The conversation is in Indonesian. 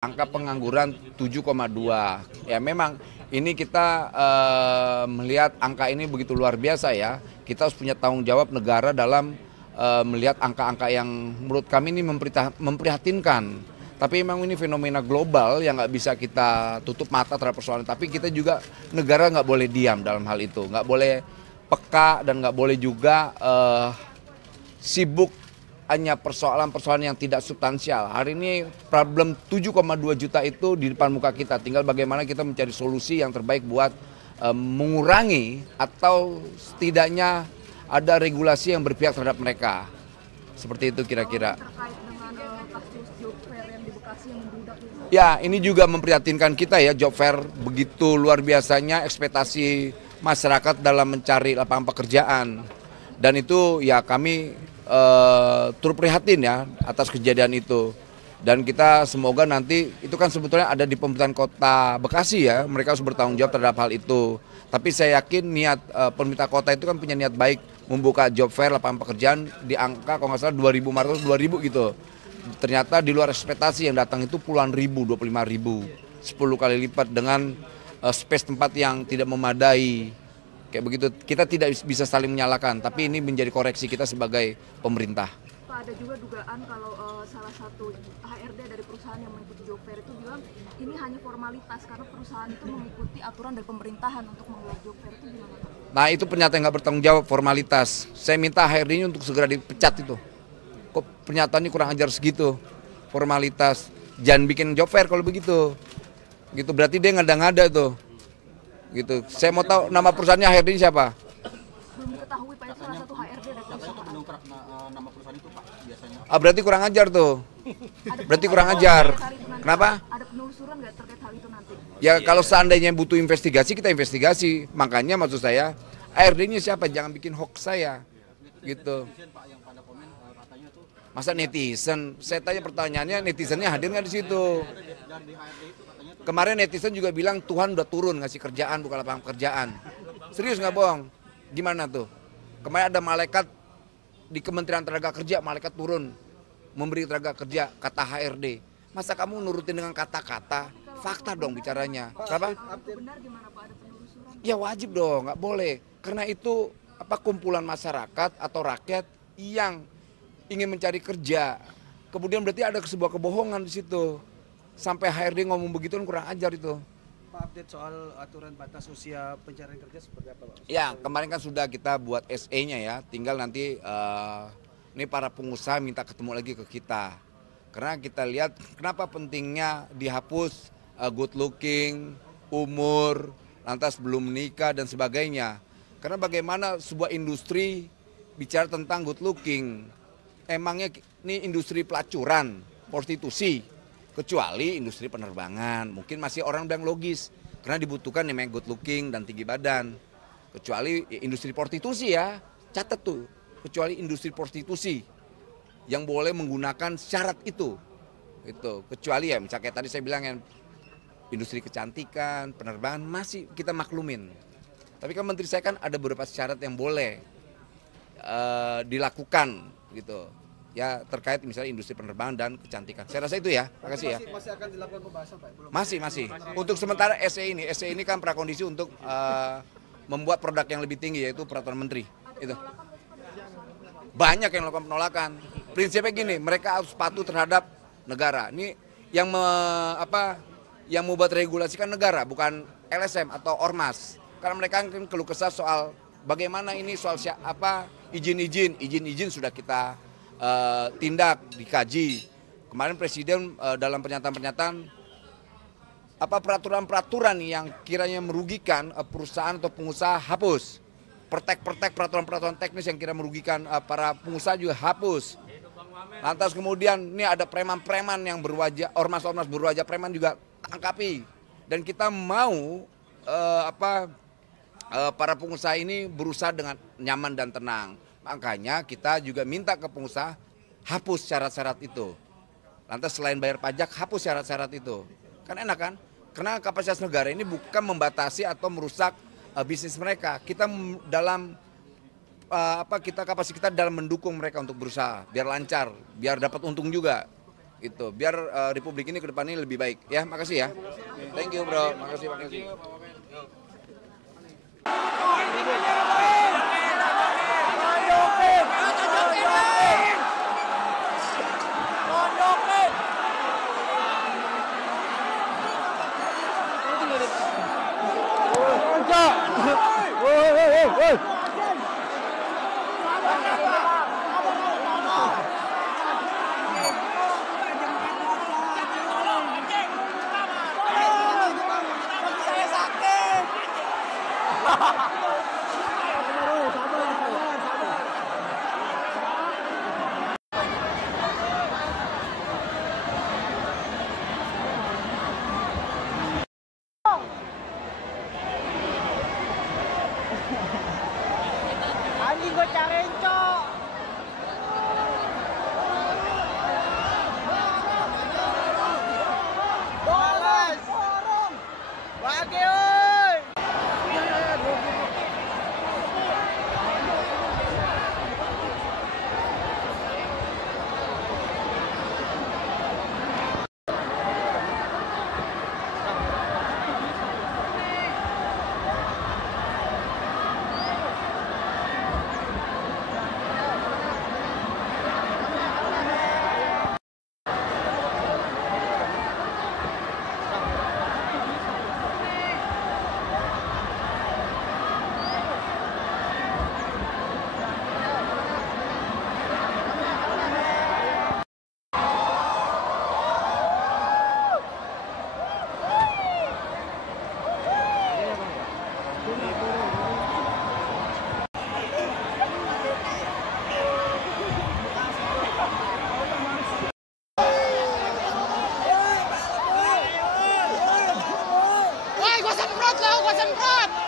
Angka pengangguran 7,2. Ya memang ini kita melihat angka ini begitu luar biasa ya. Kita harus punya tanggung jawab negara dalam melihat angka-angka yang menurut kami ini memprihatinkan. Tapi memang ini fenomena global yang nggak bisa kita tutup mata terhadap persoalan. Tapi kita juga negara nggak boleh diam dalam hal itu. Nggak boleh peka dan nggak boleh juga sibuk hanya persoalan-persoalan yang tidak substansial. Hari ini problem 7,2 juta itu di depan muka kita. Tinggal bagaimana kita mencari solusi yang terbaik buat mengurangi atau setidaknya ada regulasi yang berpihak terhadap mereka. Seperti itu kira-kira. Terkait dengan kasus job fair yang di Bekasi yang membludak itu. Ya, ini juga memprihatinkan kita ya, job fair begitu luar biasanya ekspektasi masyarakat dalam mencari lapangan pekerjaan. Dan itu ya kami turut prihatin ya atas kejadian itu. Dan kita semoga nanti, itu kan sebetulnya ada di pemerintahan kota Bekasi ya, mereka harus bertanggung jawab terhadap hal itu. Tapi saya yakin niat pemerintah kota itu kan punya niat baik membuka job fair lapangan pekerjaan di angka kalau nggak salah 2.500, 2.000 gitu. Ternyata di luar ekspektasi yang datang itu puluhan ribu, 25.000, 10 kali lipat dengan space tempat yang tidak memadai. Kayak begitu, kita tidak bisa saling menyalahkan, tapi ini menjadi koreksi kita sebagai pemerintah. Pak, ada juga dugaan kalau salah satu HRD dari perusahaan yang mengikuti job fair itu bilang ini hanya formalitas karena perusahaan itu mengikuti aturan dari pemerintahan untuk menggelar job fair, itu gimana Pak? Nah itu pernyataan yang nggak bertanggung jawab, formalitas. Saya minta HRD-nya untuk segera dipecat itu. Kok pernyataannya kurang ajar segitu, formalitas. Jangan bikin job fair kalau begitu. Gitu berarti dia ngada-ngada tuh. Gitu. Saya mau tahu nama perusahaannya HRD ini siapa? Belum diketahui Pak, itu salah satu HRD dari perusahaan. Nama perusahaan itu Pak biasanya. Ah berarti kurang ajar tuh. Berarti kurang ajar. Kenapa? Ada penelusuran nggak terkait hal itu nanti? Ya kalau seandainya butuh investigasi, kita investigasi. Makanya maksud saya, HRD-nya siapa? Jangan bikin hoax saya. Gitu. Pak yang pada komen katanya tuh Masa netizen? Saya tanya pertanyaannya, netizennya hadir nggak di situ? dari HRD itu katanya tuh Kemarin netizen juga bilang Tuhan udah turun ngasih kerjaan, bukan lapangan pekerjaan. Serius nggak bohong? Gimana tuh? Kemarin ada malaikat di Kementerian Tenaga Kerja, malaikat turun memberi tenaga kerja, kata HRD. Masa kamu nurutin dengan kata-kata? Fakta dong bicaranya. Kenapa? Kalau itu benar gimana Pak, ada penelusuran? Ya wajib dong, nggak boleh. Karena itu kumpulan masyarakat atau rakyat yang ingin mencari kerja. Kemudian berarti ada sebuah kebohongan di situ. Sampai HRD ngomong begitu kan kurang ajar itu. Pak, update soal aturan batas usia pencarian kerja seperti apa Pak? Ya kemarin kan sudah kita buat SE-nya ya. Tinggal nanti ini para pengusaha minta ketemu lagi ke kita. Karena kita lihat kenapa pentingnya dihapus good looking, umur, lantas belum menikah dan sebagainya. Karena bagaimana sebuah industri bicara tentang good looking. Emangnya ini industri pelacuran, prostitusi. Kecuali industri penerbangan, mungkin masih orang bilang logis. Karena dibutuhkan namanya good looking dan tinggi badan. Kecuali industri prostitusi ya, catat tuh. Kecuali industri prostitusi yang boleh menggunakan syarat itu. Kecuali ya misalnya kayak tadi saya bilang yang industri kecantikan, penerbangan masih kita maklumin. Tapi kan menteri saya kan ada beberapa syarat yang boleh dilakukan gitu. Ya terkait misalnya industri penerbangan dan kecantikan. Saya rasa itu ya. Makasih ya. Masih akan dilakukan pembahasan Pak? Belum. Masih. Untuk sementara SE ini kan prakondisi untuk membuat produk yang lebih tinggi yaitu peraturan menteri. Itu. Banyak yang melakukan penolakan. Prinsipnya gini, mereka harus patuh terhadap negara. Ini yang yang membuat regulasi kan negara, bukan LSM atau ormas. Karena mereka kan keluh kesah soal bagaimana ini soal izin sudah kita tindak, dikaji. Kemarin Presiden dalam pernyataan peraturan-peraturan yang kiranya merugikan perusahaan atau pengusaha hapus. Pertek peraturan-peraturan teknis yang kira merugikan para pengusaha juga hapus. Lantas kemudian ini ada preman-preman yang berwajah, ormas-ormas berwajah preman juga tangkapi. Dan kita mau para pengusaha ini berusaha dengan nyaman dan tenang. Makanya kita juga minta ke pengusaha hapus syarat-syarat itu. Lantas selain bayar pajak hapus syarat-syarat itu. Kan enak kan? Karena kapasitas negara ini bukan membatasi atau merusak bisnis mereka. Kita dalam kapasitas kita dalam mendukung mereka untuk berusaha biar lancar, biar dapat untung juga. Itu biar Republik ini ke depannya lebih baik. Ya, makasih ya. Thank you, Bro. Makasih. Anjing gue cariin, Cok. Bolos. Bagi, oi. Woi, gua semprot.